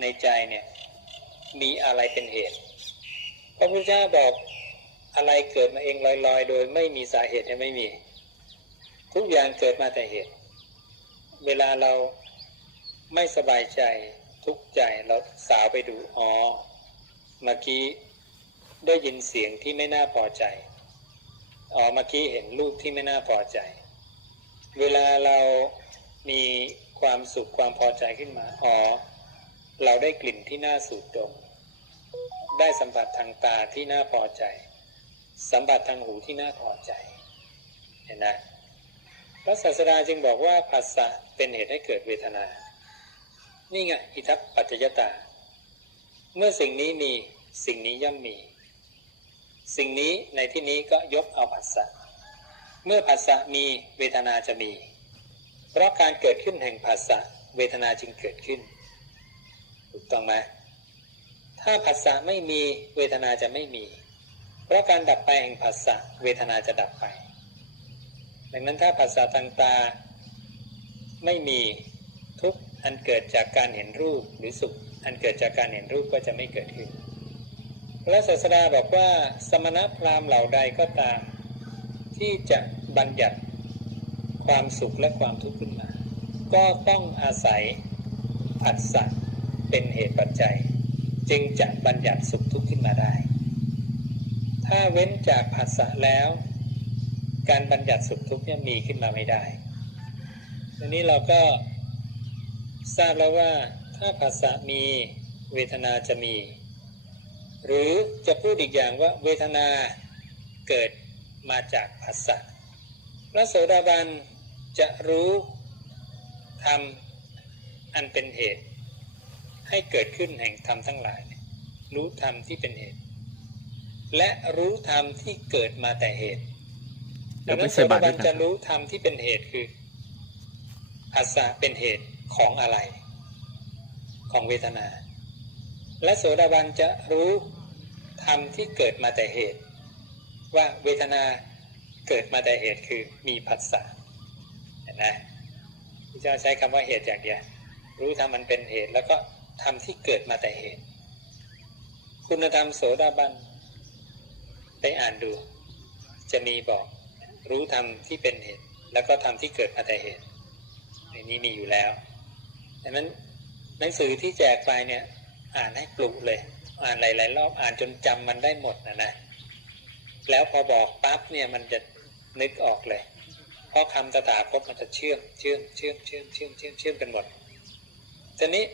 ในใจเนี่ย มีอะไรเป็นเหตุ พระพุทธเจ้าบอกอะไรเกิดมาเองลอยๆ โดยไม่มีสาเหตุไม่มี ทุกอย่างเกิดมาแต่เหตุ เวลาเราไม่สบายใจทุกข์ใจเราสาวไปดูอ๋อเมื่อกี้ได้ยินเสียงที่ไม่น่าพอใจอ๋อเมื่อกี้เห็นรูปที่ไม่น่าพอใจ เวลาเรามีความสุขความพอใจขึ้นมา อ๋อ เราได้กลิ่นที่น่าสูดดม ได้สัมผัสทางตาที่น่าพอใจ สัมผัสทางหูที่น่าพอใจ เห็นไหมพระศาสดาจึงบอกว่าภาษะเป็นเหตุให้เกิดเวทนา นี่ไงอิทัปปัจจยตา เมื่อสิ่งนี้มีสิ่งนี้ย่อมมี สิ่งนี้ในที่นี้ก็ยกเอาภาษะเมื่อภาษะมีเวทนาจะมี เพราะการเกิดขึ้นแห่งภาษะเวทนาจึงเกิดขึ้น ถูกต้องไหมถ้าภาษะไม่มีเวทนาจะไม่มี เพราะการดับไปแห่งภาษะเวทนาจะดับไป ดังนั้นถ้าภาษาทางตาไม่มีทุกอันเกิดจากการเห็นรูปหรือสุข อันเกิดจากการเห็นรูปก็จะไม่เกิดขึ้นและศาสดาบอกว่าสมณพราหมณ์เหล่าใดก็ตาม ที่จะบัญญัติความสุขและความทุกข์ขึ้นมา ก็ต้องอาศัยผัสสะ เป็นเหตุปัจจัย จึงจะบัญญัติสุขทุกข์ขึ้นมาได้ ถ้าเว้นจากผัสสะแล้ว การบัญญัติสุขทุกข์เนี่ยมีขึ้นมาไม่ได้ทีนี้เราก็ทราบแล้วว่าถ้าภาษามีเวทนาจะมี หรือจะพูดอีกอย่างว่าเวทนาเกิดมาจากภาษาพระโสดาบันจะรู้ธรรมอันเป็นเหตุ ให้เกิดขึ้นแห่งธรรมทั้งหลาย รู้ธรรมที่เป็นเหตุ และรู้ธรรมที่เกิดมาแต่เหตุเราดังไม่นั้นโสใส่บาดาตรบัด้วนยกันจะรู้ธรรมที่เป็นเหตุคือภาษาเป็นเหตุของอะไร ของเวทนา และโสดาบันจะรู้ธรรมที่เกิดมาแต่เหตุ ว่าเวทนาเกิดมาแต่เหตุคือมีผัสสะเห็นไหมพระเจ้าใช้คำว่าเหตุอย่างเดียวรู้ธรรมมันเป็นเหตุแล้วก็ ธรรมที่เกิดมาแต่เหตุ คุณธรรมโสดาบัน ไปอ่านดู จะมีบอก รู้ธรรมที่เป็นเหตุ แล้วก็ธรรมที่เกิดมาแต่เหตุในนี้มีอยู่แล้วดังนั้นหนังสือที่แจกไปเนี่ย อ่านให้ปลุกเลย อ่านหลาย ๆ รอบอ่านจนจำมันได้หมดนะนะแล้วพอบอกปั๊บเนี่ยมันจะนึกออกเลย เพราะคำตถาคตมันจะเชื่อมเชื่อมเชื่อมเชื่อมเชื่อมเชื่อมเชื่อมกันหมดทีนี้